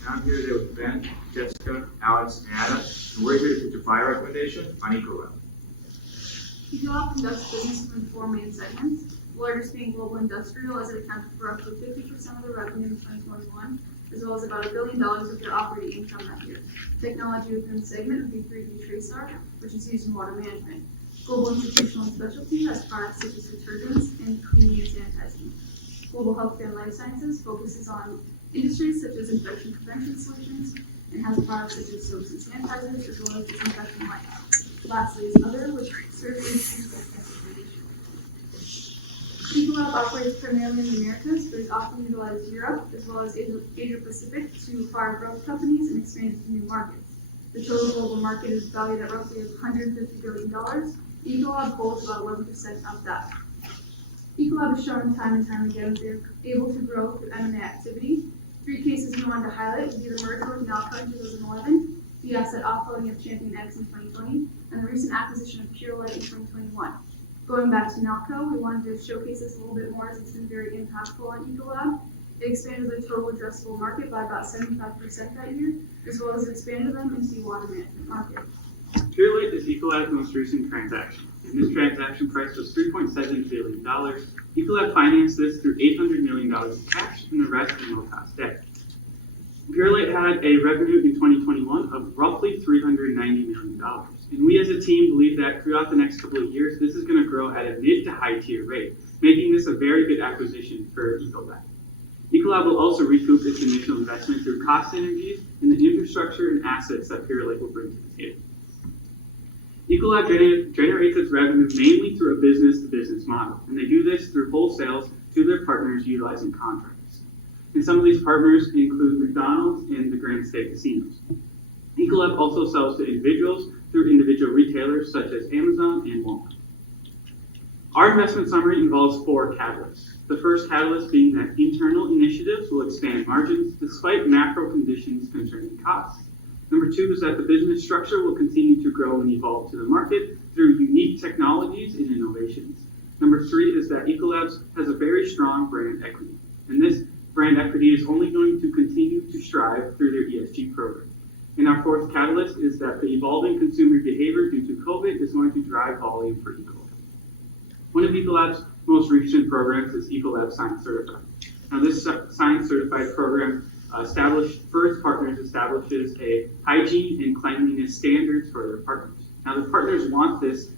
And I'm here today with Ben, Jessica, Alex, and Anna, and we're here to pitch a buy recommendation on Ecolab. Ecolab conducts business in 4 main segments, the largest being global industrial, as it accounted for roughly 50% of the revenue in 2021, as well as about $1 billion of their operating income that year. Technology within the segment would be 3D TRACER, which is used in water management. Global institutional and specialty has products such as detergents and cleaning and sanitizing. Global healthcare and life sciences focuses on industries such as infection prevention solutions and has products such as soaps and sanitizers, as well as disinfectant wipes. Lastly is other, which serves industries like transportation. Ecolab operates primarily in the Americas, but is often utilized in Europe as well as Asia Pacific to acquire growth companies and expand into new markets. The total global market is valued at roughly $150 billion. Ecolab holds about 11% of that. Ecolab has shown time and time again that they're able to grow through M&A activity. 3 cases we wanted to highlight would be the merger with Nalco in 2011, the asset offloading of Champion X in 2020, and the recent acquisition of Pure Light in 2021. Going back to Nalco, we wanted to showcase this a little bit more as it's been very impactful on Ecolab. It expanded their total addressable market by about 75% that year, as well as expanded them into the water management market. Pure Light is Ecolab's most recent transaction, and this transaction price was $3.7 billion. Ecolab financed this through $800 million in cash and the rest in low-cost debt. Pure Light had a revenue in 2021 of roughly $390 million, and we as a team believe that throughout the next couple of years, this is going to grow at a mid to high tier rate, making this a very good acquisition for Ecolab. Ecolab will also recoup its initial investment through cost synergies and the infrastructure and assets that Pure Light will bring to the table. Ecolab generates its revenue mainly through a business-to-business model, and they do this through wholesales to their partners utilizing contracts. And some of these partners include McDonald's and the Grand State Casinos. Ecolab also sells to individuals through individual retailers such as Amazon and Walmart. Our investment summary involves 4 catalysts. The first catalyst being that internal initiatives will expand margins despite macro conditions concerning costs. Number 2 is that the business structure will continue to grow and evolve to the market through unique technologies and innovations. Number 3 is that Ecolab has a very strong brand equity, and this brand equity is only going to continue to strive through their ESG program. And our 4th catalyst is that the evolving consumer behavior due to COVID is going to drive volume for Ecolab. One of Ecolab's most recent programs is Ecolab Science Certified. Now this Science Certified program for its partners establishes a hygiene and cleanliness standards for their partners. Now the partners want this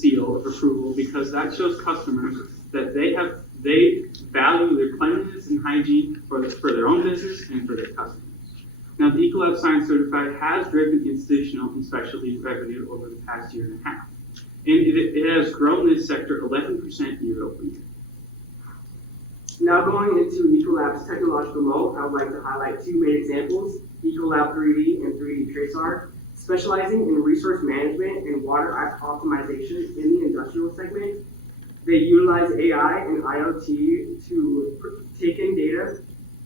seal of approval because that shows customers that they value their cleanliness and hygiene for their own business and for their customers. Now the Ecolab Science Certified has driven institutional and specialty revenue over the past year and a half. And it has grown this sector 11% year over year. Now going into Ecolab's technological moat, I would like to highlight 2 main examples, Ecolab 3D and 3D TRACER, specializing in resource management and water optimization in the industrial segment. They utilize AI and IoT to take in data,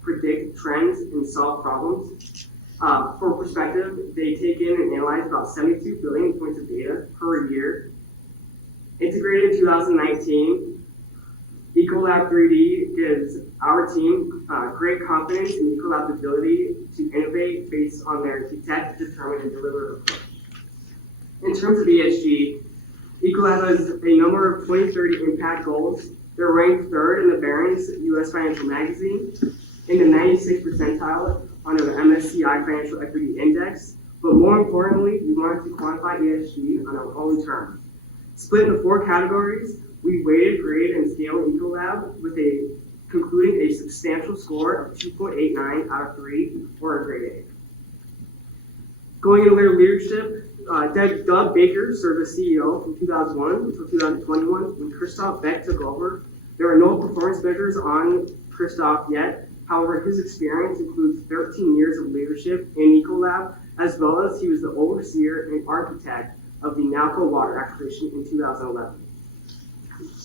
predict trends, and solve problems. For perspective, they take in and analyze about 72 billion points of data per year. Integrated in 2019, Ecolab 3D gives our team great confidence in Ecolab's ability to innovate based on their detect, determine, and deliver approach. In terms of ESG, Ecolab has a number of 2030 impact goals. They're ranked 3rd in the Barron's U.S. Financial Magazine, in the 96th percentile on the MSCI Financial Equity Index, but more importantly, we wanted to quantify ESG on our own terms. Split into 4 categories, we weighted, graded, and scaled Ecolab with concluding a substantial score of 2.89 out of 3 or a grade A. Going into their leadership, Doug Baker served as CEO from 2001 until 2021 when Christoph Beck took over. There are no performance measures on Christoph yet. However, his experience includes 13 years of leadership in Ecolab, as well as he was the overseer and architect of the Nalco water acquisition in 2011.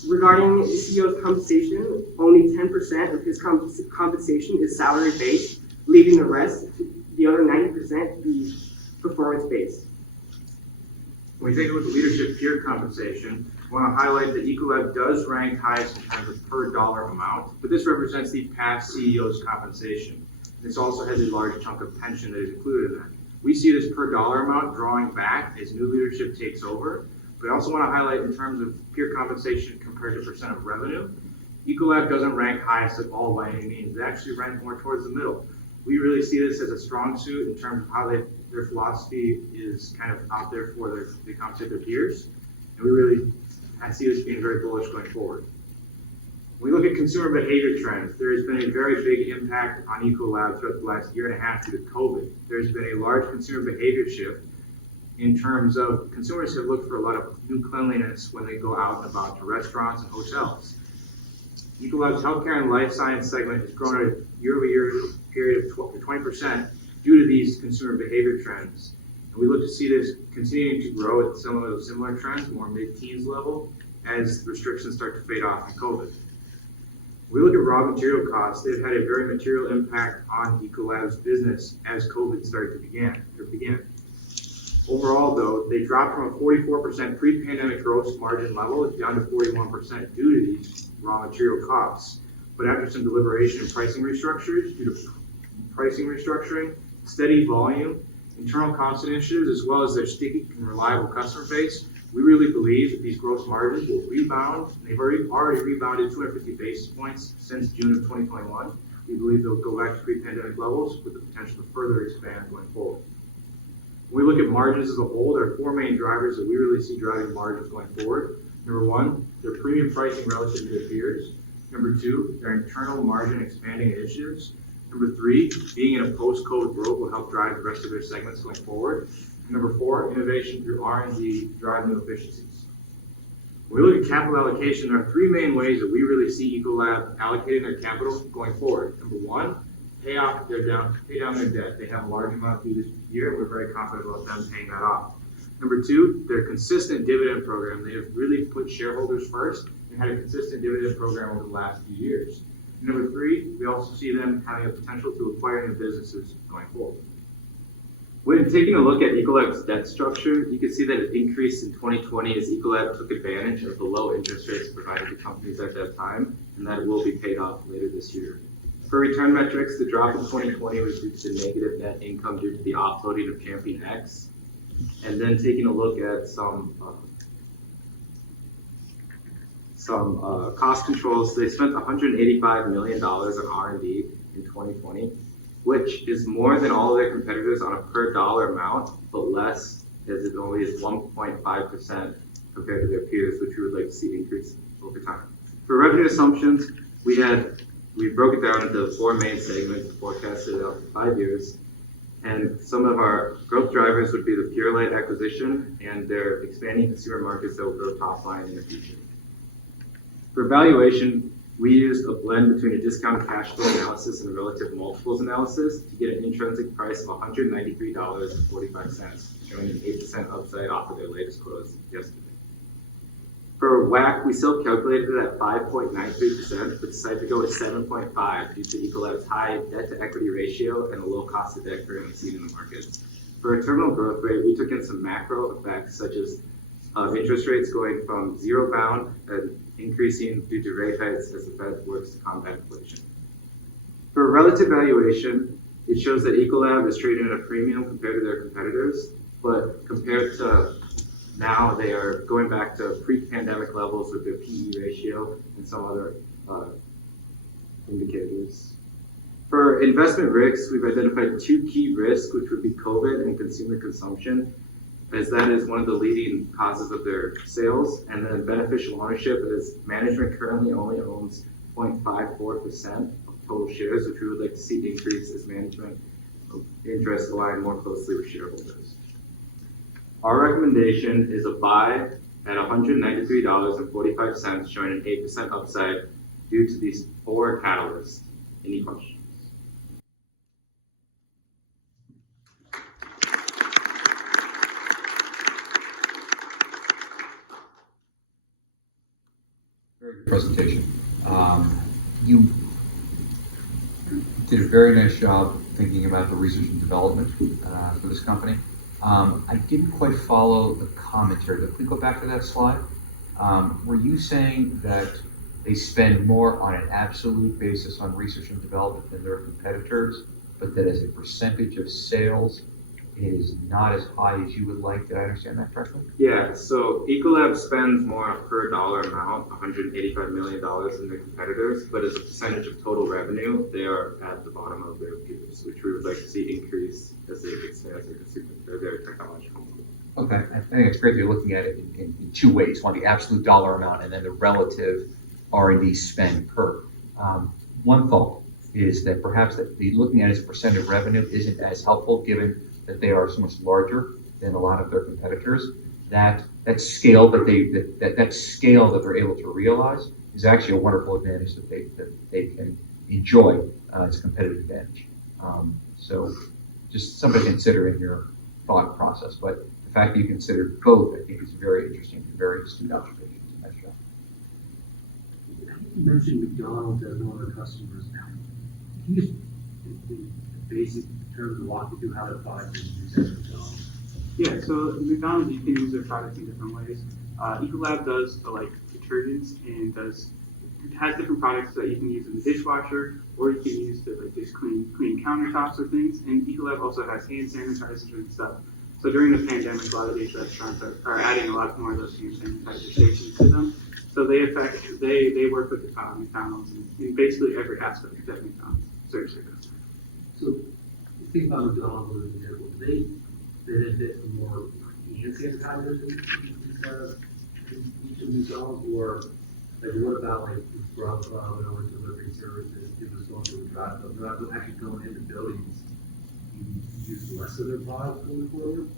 Regarding the CEO's compensation, only 10% of his compensation is salary-based, leaving the other 90% to be performance-based. When we take a look at leadership peer compensation, I want to highlight that Ecolab does rank highest in terms of per dollar amount, but this represents the past CEO's compensation. This also has a large chunk of pension that is included in that. We see this per dollar amount drawing back as new leadership takes over, but I also want to highlight in terms of peer compensation compared to percent of revenue, Ecolab doesn't rank highest of all by any means. They actually rank more towards the middle. We really see this as a strong suit in terms of how their philosophy is kind of out there for their compensate their peers. And I see this being very bullish going forward. When we look at consumer behavior trends, there has been a very big impact on Ecolab throughout the last year and a half due to COVID. There's been a large consumer behavior shift in terms of consumers have looked for a lot of new cleanliness when they go out and about to restaurants and hotels. Ecolab's healthcare and life science segment has grown at a year-over-year period of 20% due to these consumer behavior trends. And we look to see this continuing to grow at some of those similar trends, more mid-teens level, as restrictions start to fade off in COVID. When we look at raw material costs, they've had a very material impact on Ecolab's business as COVID started to begin. Overall, though, they dropped from a 44% pre-pandemic gross margin level down to 41% due to these raw material costs. But after some deliberation and pricing restructuring, steady volume, internal cost initiatives, as well as their sticky and reliable customer base, we really believe that these gross margins will rebound. And they've already rebounded 250 basis points since June of 2021. We believe they'll go back to pre-pandemic levels with the potential to further expand going forward. When we look at margins as a whole, there are four main drivers that we really see driving margins going forward. Number one, their premium pricing relative to their peers. Number two, their internal margin expanding initiatives. Number three, being in a post-COVID world will help drive the rest of their segments going forward. And number four, innovation through R&D drive new efficiencies. When we look at capital allocation, there are three main ways that we really see Ecolab allocating their capital going forward. Number one, pay down their debt. They have a large amount due this year. We're very confident about them paying that off. Number two, their consistent dividend program. They have really put shareholders first and had a consistent dividend program over the last few years. And number three, we also see them having a potential to acquire new businesses going forward. When taking a look at Ecolab's debt structure, you can see that it increased in 2020 as Ecolab took advantage of the low interest rates provided to companies at that time, and that it will be paid off later this year. For return metrics, the drop in 2020 was due to negative net income due to the offloading of Champion X. And then taking a look at some cost controls, they spent $185 million on R&D in 2020, which is more than all of their competitors on a per dollar amount, but less as it only is 1.5% compared to their peers, which we would like to see increase over time. For revenue assumptions, we broke it down into four main segments forecasted out for 5 years. And some of our growth drivers would be the Purelight acquisition and their expanding consumer markets that will grow top line in the future. For valuation, we used a blend between a discounted cash flow analysis and a relative multiples analysis to get an intrinsic price of $193.45, showing an 8% upside off of their latest close yesterday. For WACC, we still calculated it at 5.93%, but decided to go with 7.5 due to Ecolab's high debt-to-equity ratio and a low cost of debt currently seen in the market. For a terminal growth rate, we took in some macro effects, such as interest rates going from zero bound and increasing due to rate hikes as the Fed works to combat inflation. For relative valuation, it shows that Ecolab is trading at a premium compared to their competitors, but compared to now, they are going back to pre-pandemic levels with their PE ratio and some other indicators. For investment risks, we've identified two key risks, which would be COVID and consumer consumption, as that is one of the leading causes of their sales, and then beneficial ownership, as management currently only owns 0.54% of total shares, which we would like to see increase as management interests align more closely with shareholders. Our recommendation is a buy at $193.45, showing an 8% upside due to these four catalysts. Any questions? Very good presentation. You did a very nice job thinking about the research and development for this company. I didn't quite follow the commentary. If we go back to that slide, were you saying that they spend more on an absolute basis on research and development than their competitors? but that as a percentage of sales, it is not as high as you would like. Did I understand that correctly? Yeah, so Ecolab spends more on a per dollar amount, $185 million in their competitors, but as a percentage of total revenue, they are at the bottom of their peers, which we would like to see increase as they expand their consumer, their technological model. Okay, I think it's great that you're looking at it in two ways. One, the absolute dollar amount, and then the relative R&D spend per. One thought is that perhaps that looking at it as a percent of revenue isn't as helpful, given that they are so much larger than a lot of their competitors. That scale that scale that they're able to realize is actually a wonderful advantage that they can enjoy as a competitive advantage. So just something to consider in your thought process. But the fact that you consider both, I think, is very interesting and very astute observation. Nice job. You mentioned McDonald's as one of the customers now. Can you just, in basic terms, walk me through how the product is used at McDonald's? Yeah, so McDonald's, you can use their products in different ways. Ecolab does like detergents and has different products that you can use in the dishwasher, or you can use to like just clean countertops or things. And Ecolab also has hand sanitizer and stuff. So during the pandemic, a lot of these restaurants are adding a lot more of those hand sanitizer stations to them. So they work with McDonald's in basically every aspect that McDonald's serves their customers. So, you think about McDonald's as an example, do they benefit from more hand sanitizers in each of McDonald's, or like what about like Grubhub and other delivery services? It was going through the drive-thru, they're not actually going into buildings. You use less of their products going forward?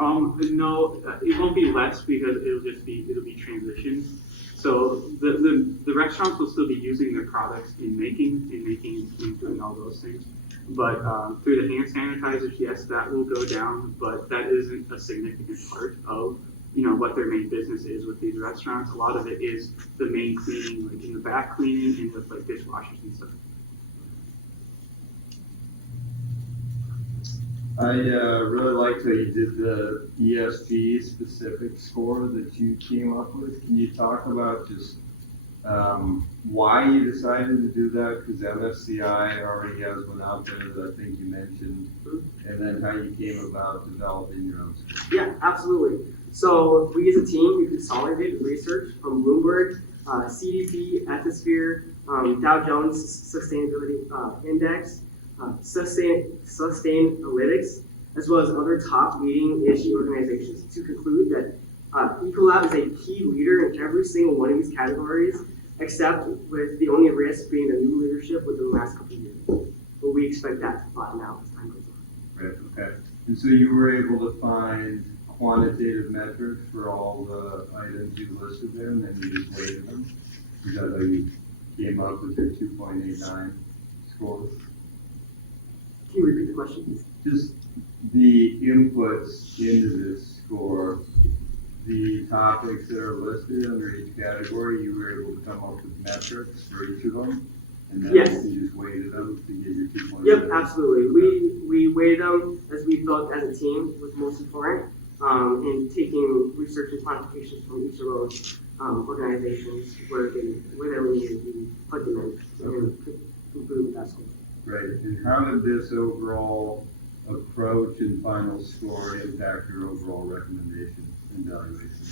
No, it won't be less because it'll be transitioned. So the restaurants will still be using their products in making and doing all those things. But through the hand sanitizers, yes, that will go down, but that isn't a significant part of what their main business is with these restaurants. A lot of it is the main cleaning, like in the back cleaning and with like dishwashers and stuff. I really liked how you did the ESG specific score that you came up with. Can you talk about just why you decided to do that? Because MSCI already has one out there that I think you mentioned, and then how you came about developing your own score. Yeah, absolutely. So we as a team, we consolidated research from Bloomberg, CDP, Ethisphere, Dow Jones Sustainability Index, Sustainalytics, as well as other top leading ESG organizations to conclude that Ecolab is a key leader in every single one of these categories, except with the only risk being the new leadership within the last couple of years. But we expect that to flatten out as time goes on. Right, okay. And so you were able to find quantitative metrics for all the items you listed there, and then you just weighted them? Is that how you came up with your 2.89 score? Can you repeat the question, please? Just the inputs into this score, the topics that are listed under each category, you were able to come up with metrics for each of them? And then Yes. you just weighted them to get your 2.89? Yep, absolutely. We weighted them as we felt as a team was most important in taking research and quantifications from each of those organizations where we needed to put them in and improve that score. Right, and how did this overall approach and final score impact your overall recommendation and valuation?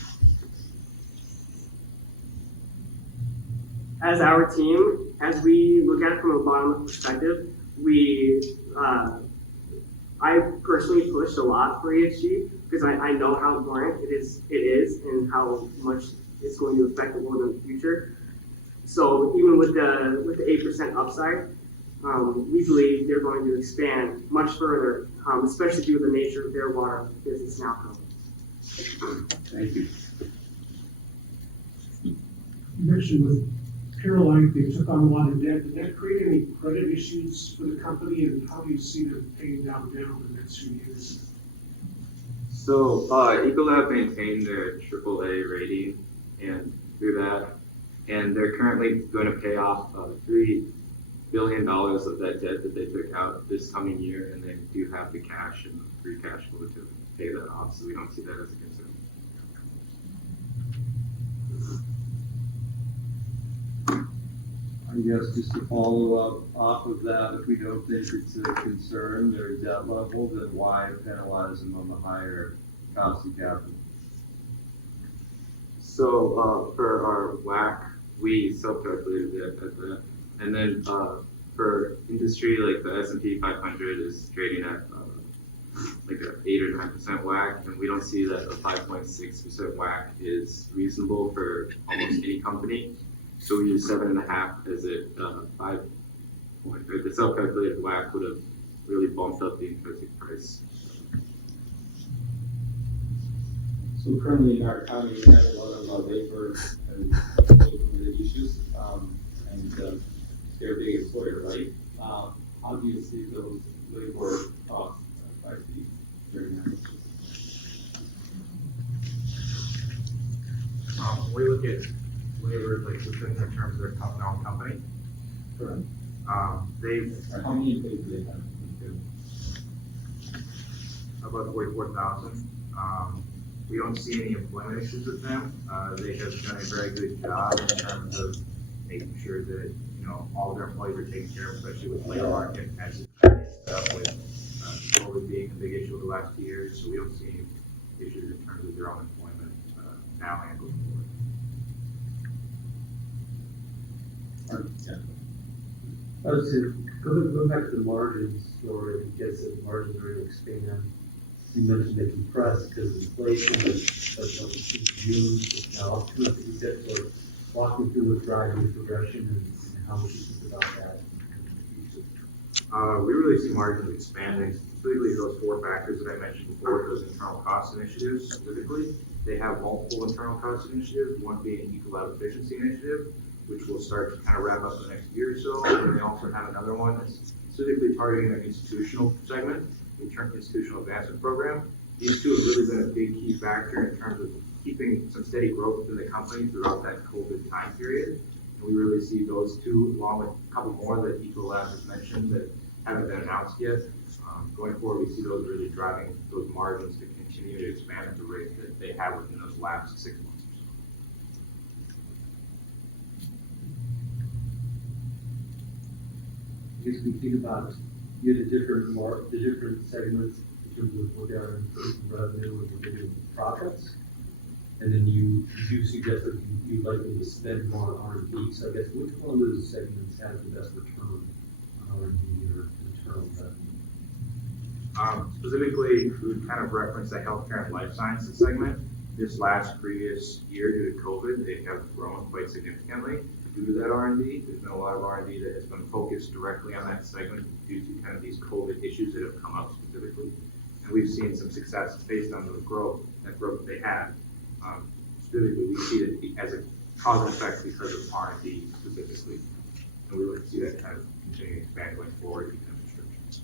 As our team, as we look at it from a bottom-up perspective, I personally pushed a lot for ESG because I know how important it is and how much it's going to affect the world in the future. So even with the 8% upside, we believe they're going to expand much further, especially due to the nature of their water business now. Thank you. You mentioned with Caroline, they took on a lot of debt. Did that create any credit issues for the company, and how do you see them paying down debt over the next few years? So Ecolab maintained their AAA rating and through that, and they're currently going to pay off $3 billion of that debt that they took out this coming year, and they do have the cash and free cash flow to pay that off, so we don't see that as a concern. Are I guess just to follow up off of that, if we don't think it's a concern, their debt level, then why penalize them on the higher cost of capital? So, for our WACC, we self-calculated it at that. And then, for industry, like the S&P 500 is trading at, like a 8 or 9% WACC, and we don't see that a 5.6% WACC is reasonable for almost any company. So we use 7.5 as a 5 point, or the self-calculated WACC would have really bumped up the intrinsic price. So currently in our county, we have a lot of labor and related issues, and they're a big employer, right? How do you see those labor costs rising during that? We look at labor like within the terms of their own company. Correct. They've How many employees do they have? about 44,000. We don't see any employment issues with them. They have done a very good job in terms of making sure that, you know, all of their employees are taken care of, especially with labor market as it's with COVID being a big issue over the last few years. So we don't see any issues in terms of their own employment now and going forward. I would say, go back to the margins story, I guess the margins are going to expand. You mentioned they compressed because of inflation, that's what June, now, you said, so walk me through what's driving the progression and how much you think about that. We really see margins expanding, specifically those 4 factors that I mentioned before, those internal cost initiatives specifically. They have multiple internal cost initiatives, one being Equal Lab Efficiency Initiative, which will start to kind of wrap up in the next year or so. And they also have another one that's specifically targeting their institutional segment, the Institutional Advancement Program. These two have really been a big key factor in terms of keeping some steady growth within the company throughout that COVID time period. And we really see those two, along with a couple more that Equal Lab has mentioned that haven't been announced yet. Going forward, we see those really driving those margins to continue to expand at the rate that they have within those last 6 months or so. I guess we think about you had the different segments in terms of what they are in revenue and what they're doing with profits. And then you do suggest that you'd like them to spend more on R&D. So I guess which one of those segments has the best return on R&D or internal revenue? Specifically, we would kind of reference the healthcare and life sciences segment. This previous year due to COVID, they have grown quite significantly due to that R&D. There's been a lot of R&D that has been focused directly on that segment due to kind of these COVID issues that have come up specifically. And we've seen some success based on the growth that they had. Specifically, we see it as a cause and effect because of R&D specifically. And we would see that kind of continue to expand going forward even in prescriptions.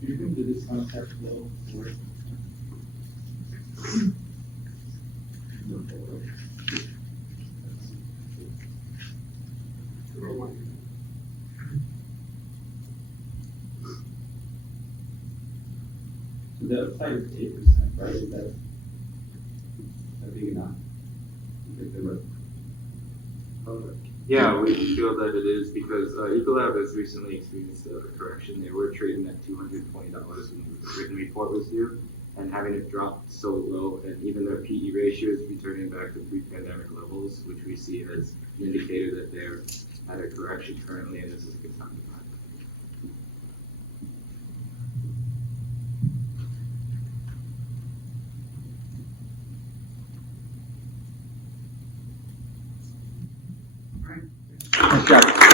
Do you think that this concept will work? So the upside is 8%, right? Is that big enough? You think they would? Yeah, we feel that it is because Ecolab has recently experienced a correction. They were trading at $220 when the written report was due, and having it drop so low, and even their PE ratio is returning back to pre-pandemic levels, which we see as an indicator that they're at a correction currently, and this is a good time to buy. Nice job.